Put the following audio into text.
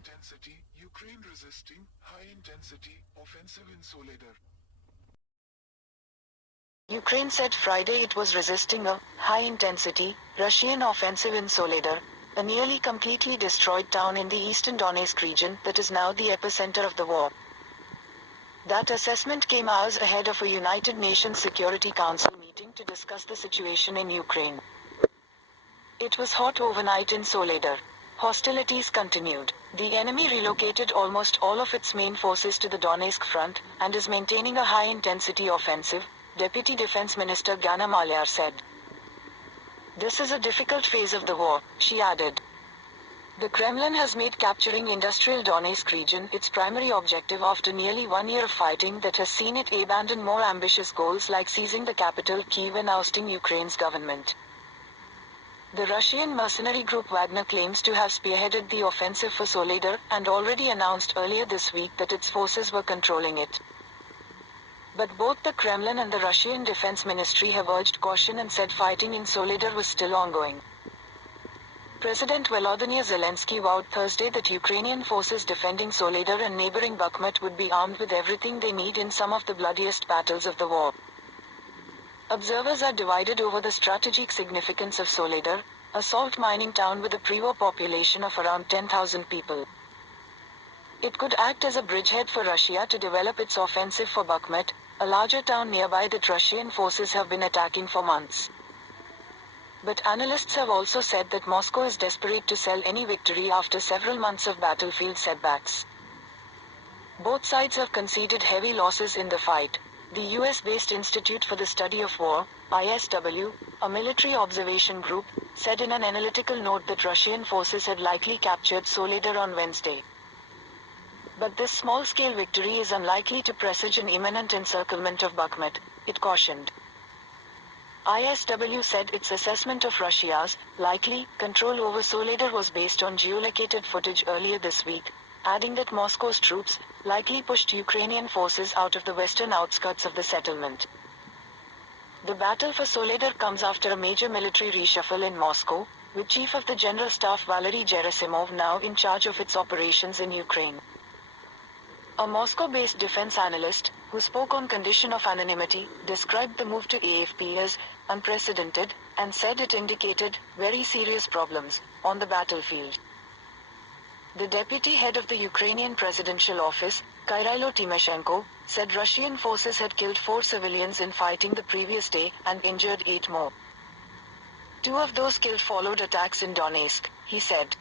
intensity, Ukraine resisting, high-intensity, offensive in Soledar. Ukraine said Friday it was resisting a high-intensity Russian offensive in Soledar, a nearly completely destroyed town in the eastern Donetsk region that is now the epicenter of the war. That assessment came hours ahead of a United Nations Security Council meeting to discuss the situation in Ukraine. It was hot overnight in Soledar. Hostilities continued. The enemy relocated almost all of its main forces to the Donetsk front, and is maintaining a high-intensity offensive, Deputy Defense Minister Gana Malyar said. This is a difficult phase of the war, she added. The Kremlin has made capturing industrial Donetsk region its primary objective after nearly 1 year of fighting that has seen it abandon more ambitious goals like seizing the capital Kyiv and ousting Ukraine's government. The Russian mercenary group Wagner claims to have spearheaded the offensive for Soledar and already announced earlier this week that its forces were controlling it. But both the Kremlin and the Russian Defense Ministry have urged caution and said fighting in Soledar was still ongoing. President Volodymyr Zelensky vowed Thursday that Ukrainian forces defending Soledar and neighboring Bakhmut would be armed with everything they need in some of the bloodiest battles of the war. Observers are divided over the strategic significance of Soledar, a salt mining town with a pre-war population of around 10,000 people. It could act as a bridgehead for Russia to develop its offensive for Bakhmut, a larger town nearby that Russian forces have been attacking for months. But analysts have also said that Moscow is desperate to sell any victory after several months of battlefield setbacks. Both sides have conceded heavy losses in the fight. The US-based Institute for the Study of War, ISW, a military observation group, said in an analytical note that Russian forces had likely captured Soledar on Wednesday. But this small-scale victory is unlikely to presage an imminent encirclement of Bakhmut, it cautioned. ISW said its assessment of Russia's likely control over Soledar was based on geolocated footage earlier this week, adding that Moscow's troops likely pushed Ukrainian forces out of the western outskirts of the settlement. The battle for Soledar comes after a major military reshuffle in Moscow, with Chief of the General Staff Valery Gerasimov now in charge of its operations in Ukraine. A Moscow-based defense analyst, who spoke on condition of anonymity, described the move to AFP as unprecedented, and said it indicated very serious problems on the battlefield. The deputy head of the Ukrainian presidential office, Kyrylo Tymoshenko, said Russian forces had killed 4 civilians in fighting the previous day and injured 8 more. 2 of those killed followed attacks in Donetsk, he said.